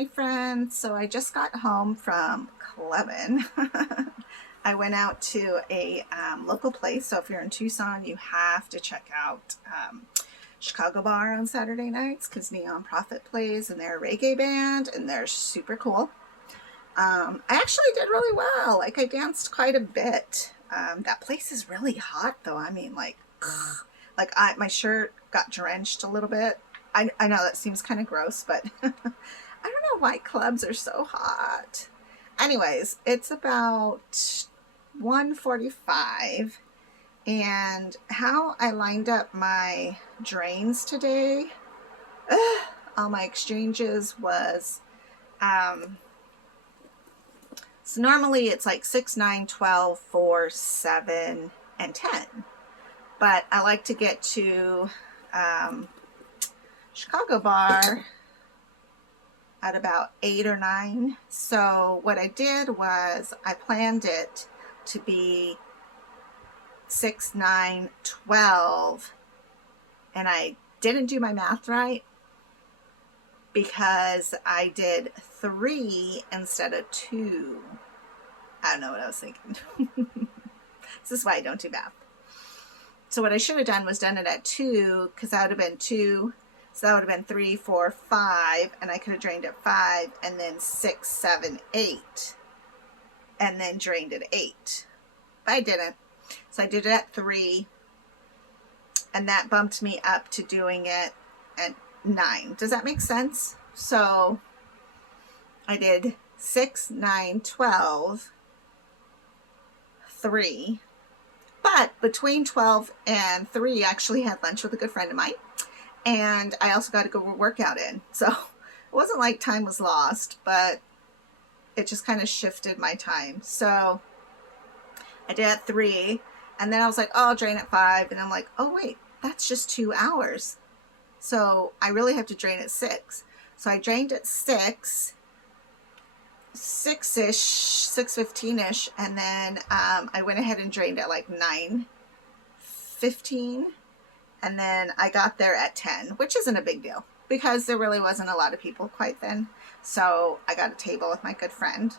Hi friends, so I just got home from clubbing. I went out to a local place, so if you're in Tucson you have to check out Chicago Bar on Saturday nights because Neon Prophet plays and they're a reggae band and they're super cool. I actually did really well, like I danced quite a bit. That place is really hot though, I mean my shirt got drenched a little bit. I know that seems kind of gross, but I don't know why clubs are so hot. Anyways, it's about 1:45, and how I lined up my drains today, all my exchanges was, so normally it's like 6, 9, 12, 4, 7, and 10. But I like to get to Chicago Bar at about 8 or 9. So what I did was I planned it to be 6, 9, 12, and I didn't do my math right because I did 3 instead of 2. I don't know what I was thinking. This is why I don't do math. So what I should have done was done it at 2, because that would have been 2. So that would have been 3, 4, 5, and I could have drained at 5, and then 6, 7, 8, and then drained at 8. But I didn't. So I did it at 3, and that bumped me up to doing it at 9. Does that make sense? So I did 6, 9, 12, 3. But between 12 and 3, I actually had lunch with a good friend of mine. And I also got to go work out in. So it wasn't like time was lost, but it just kind of shifted my time. So I did at 3, and then I was like, oh, I'll drain at 5. And I'm like, oh, wait, that's just 2 hours. So I really have to drain at 6. So I drained at 6, 6-ish, 6:15-ish, and then I went ahead and drained at like 9:15. And then I got there at 10, which isn't a big deal because there really wasn't a lot of people quite then. So I got a table with my good friend.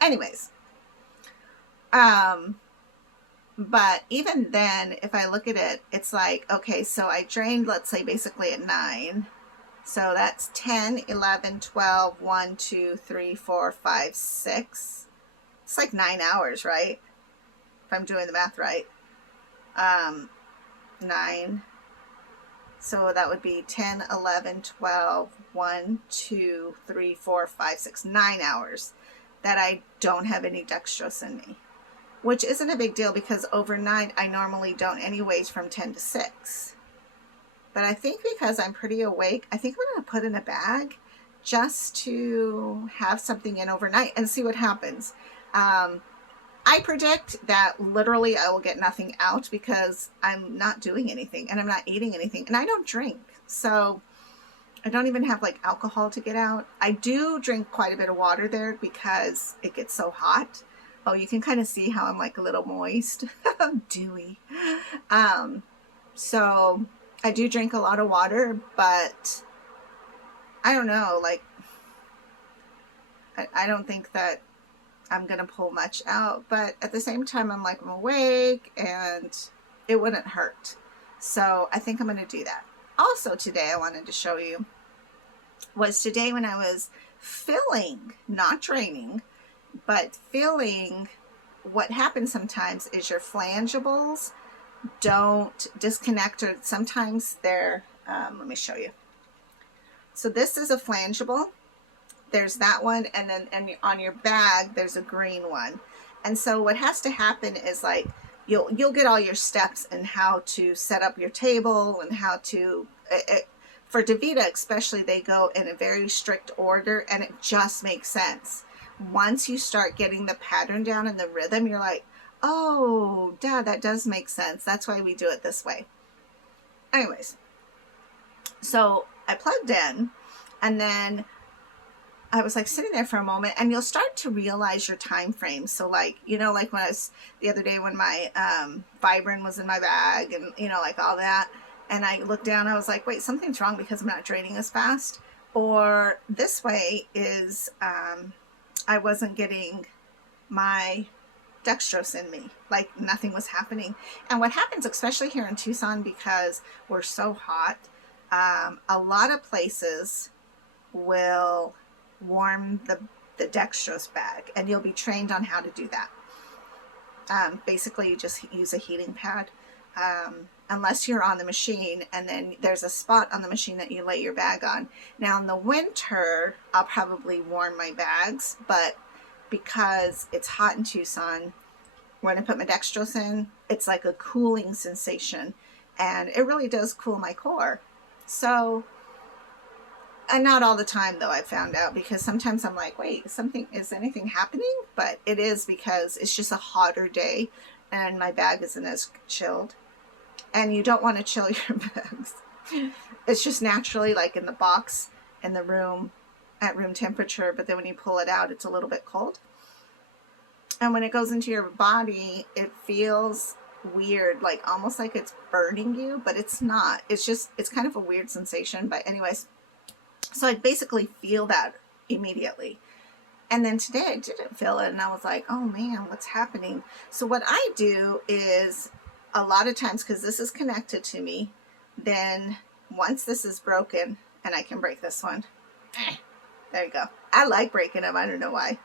Anyways, but even then, if I look at it, it's like, okay, so I drained, let's say basically at 9. So that's 10, 11, 12, 1, 2, 3, 4, 5, 6. It's like 9 hours, right? If I'm doing the math right. 9. So that would be 10, 11, 12, 1, 2, 3, 4, 5, 6, 9 hours that I don't have any dextrose in me, which isn't a big deal because overnight I normally don't anyways from 10 to 6. But I think because I'm pretty awake, I think I'm going to put in a bag just to have something in overnight and see what happens. I predict that literally I will get nothing out because I'm not doing anything and I'm not eating anything and I don't drink. So I don't even have like alcohol to get out. I do drink quite a bit of water there because it gets so hot. Oh, you can kind of see how I'm like a little moist. I'm dewy. So I do drink a lot of water, but I don't know, like I don't think that I'm going to pull much out, but at the same time, I'm like, I'm awake and it wouldn't hurt. So I think I'm going to do that. Also today, I wanted to show you was today when I was filling, not draining, but filling. What happens sometimes is your frangibles don't disconnect, or sometimes they're, let me show you. So this is a frangible. There's that one, and then on your bag there's a green one. And so what has to happen is like you'll get all your steps and how to set up your table and how to for DaVita especially, they go in a very strict order and it just makes sense. Once you start getting the pattern down and the rhythm, you're like, oh, Dad, that does make sense. That's why we do it this way. Anyways, so I plugged in, and then I was like sitting there for a moment, and you'll start to realize your time frame. So like, you know, like when I was the other day when my Fibrin was in my bag and, you know, like all that. And I looked down, I was like, wait, something's wrong because I'm not draining as fast. Or this way is I wasn't getting my dextrose in me, like nothing was happening. And what happens, especially here in Tucson, because we're so hot, a lot of places will warm the dextrose bag, and you'll be trained on how to do that. Basically, you just use a heating pad, unless you're on the machine, and then there's a spot on the machine that you lay your bag on. Now in the winter, I'll probably warm my bags, but because it's hot in Tucson, when I put my dextrose in, it's like a cooling sensation, and it really does cool my core. So, and not all the time though, I found out, because sometimes I'm like, wait, is anything happening? But it is, because it's just a hotter day and my bag isn't as chilled. And you don't want to chill your bags. It's just naturally like in the box in the room at room temperature, but then when you pull it out, it's a little bit cold. And when it goes into your body, it feels weird, like almost like it's burning you, but it's not. It's kind of a weird sensation. But anyways, so I basically feel that immediately. And then today I didn't feel it, and I was like, oh man, what's happening? So what I do is, a lot of times, because this is connected to me, then once this is broken, and I can break this one, there you go. I like breaking them, I don't know why.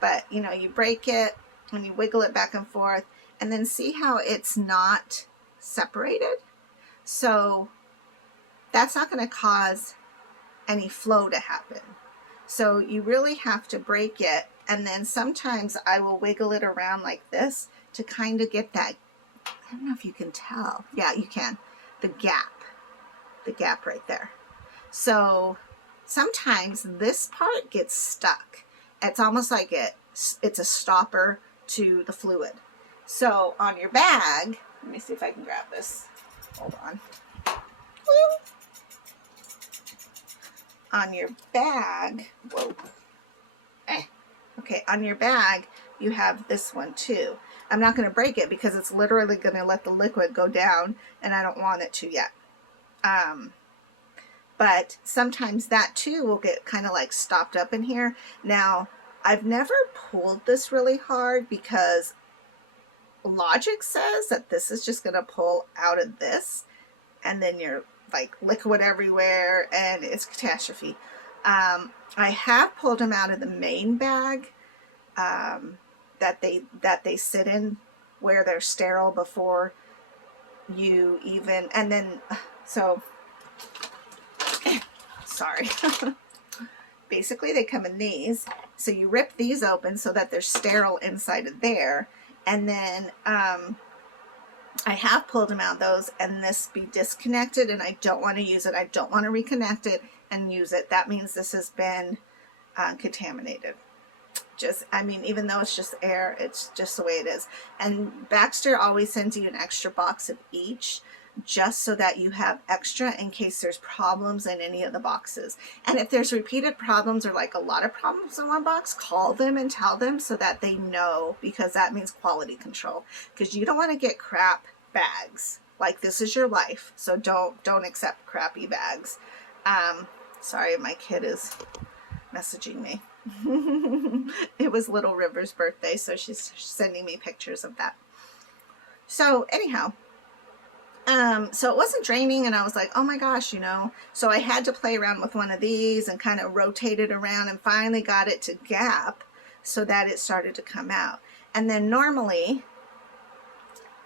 But, you know, you break it, and you wiggle it back and forth, and then see how it's not separated? So that's not going to cause any flow to happen. So you really have to break it, and then sometimes I will wiggle it around like this to kind of get that, I don't know if you can tell. Yeah, you can. The gap right there. So sometimes this part gets stuck. It's almost like it's a stopper to the fluid. So on your bag, let me see if I can grab this. Hold on. On your bag, whoa. Okay, on your bag, you have this one too. I'm not going to break it because it's literally going to let the liquid go down, and I don't want it to yet. But sometimes that too will get kind of like stopped up in here. Now, I've never pulled this really hard because logic says that this is just going to pull out of this, and then you're like liquid everywhere and it's catastrophe. I have pulled them out of the main bag that they sit in, where they're sterile before you even, and then, so, sorry. Basically they come in these, so you rip these open so that they're sterile inside of there, and then I have pulled them out those, and this be disconnected, and I don't want to use it. I don't want to reconnect it and use it. That means this has been contaminated. Just, I mean, even though it's just air, it's just the way it is. And Baxter always sends you an extra box of each, just so that you have extra in case there's problems in any of the boxes. And if there's repeated problems or like a lot of problems in one box, call them and tell them so that they know, because that means quality control. Because you don't want to get crap bags. Like, this is your life, so don't accept crappy bags. Sorry, my kid is messaging me. It was Little River's birthday, so she's sending me pictures of that. So anyhow, so it wasn't draining, and I was like, oh my gosh, you know, so I had to play around with one of these and kind of rotate it around, and finally got it to gap so that it started to come out. And then normally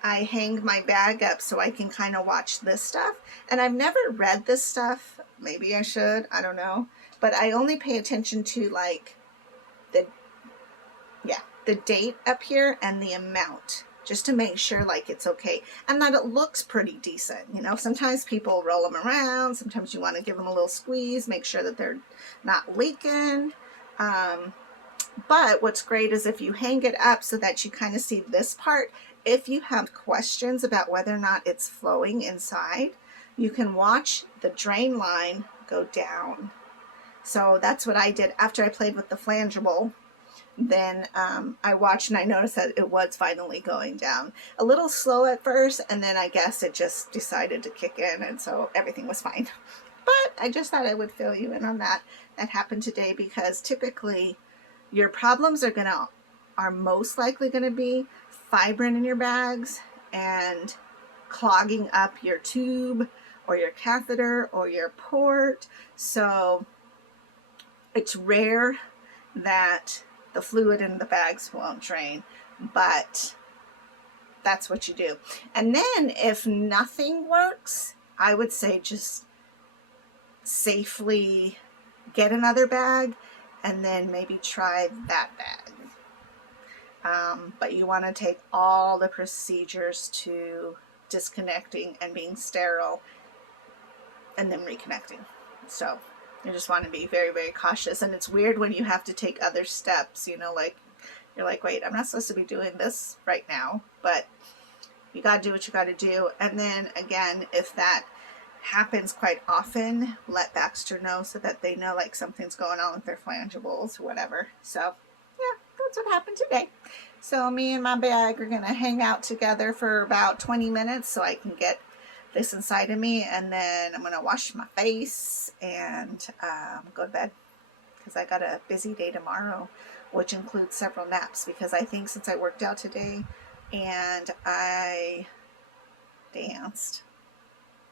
I hang my bag up so I can kind of watch this stuff, and I've never read this stuff. Maybe I should, I don't know, but I only pay attention to like the date up here and the amount, just to make sure like it's okay and that it looks pretty decent. You know, sometimes people roll them around, sometimes you want to give them a little squeeze, make sure that they're not leaking. But what's great is if you hang it up so that you kind of see this part, if you have questions about whether or not it's flowing inside, you can watch the drain line go down. So that's what I did after I played with the frangible. Then I watched, and I noticed that it was finally going down. A little slow at first, and then I guess it just decided to kick in, and so everything was fine. But I just thought I would fill you in on that. That happened today because typically your problems are most likely going to be fibrin in your bags and clogging up your tube or your catheter or your port. So it's rare that the fluid in the bags won't drain, but that's what you do. And then if nothing works, I would say just safely get another bag and then maybe try that bag. But you want to take all the procedures to disconnecting and being sterile and then reconnecting. So you just want to be very, very cautious. And it's weird when you have to take other steps, you know, like you're like, wait, I'm not supposed to be doing this right now, but you got to do what you got to do. And then again, if that happens quite often, let Baxter know so that they know like something's going on with their frangibles or whatever. So yeah, that's what happened today. So me and my bag are gonna hang out together for about 20 minutes so I can get this inside of me, and then I'm gonna wash my face and go to bed because I got a busy day tomorrow, which includes several naps, because I think since I worked out today and I danced,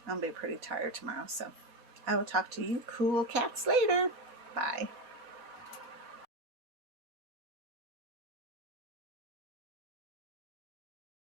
I'm gonna be pretty tired tomorrow. So I will talk to you cool cats later. Bye.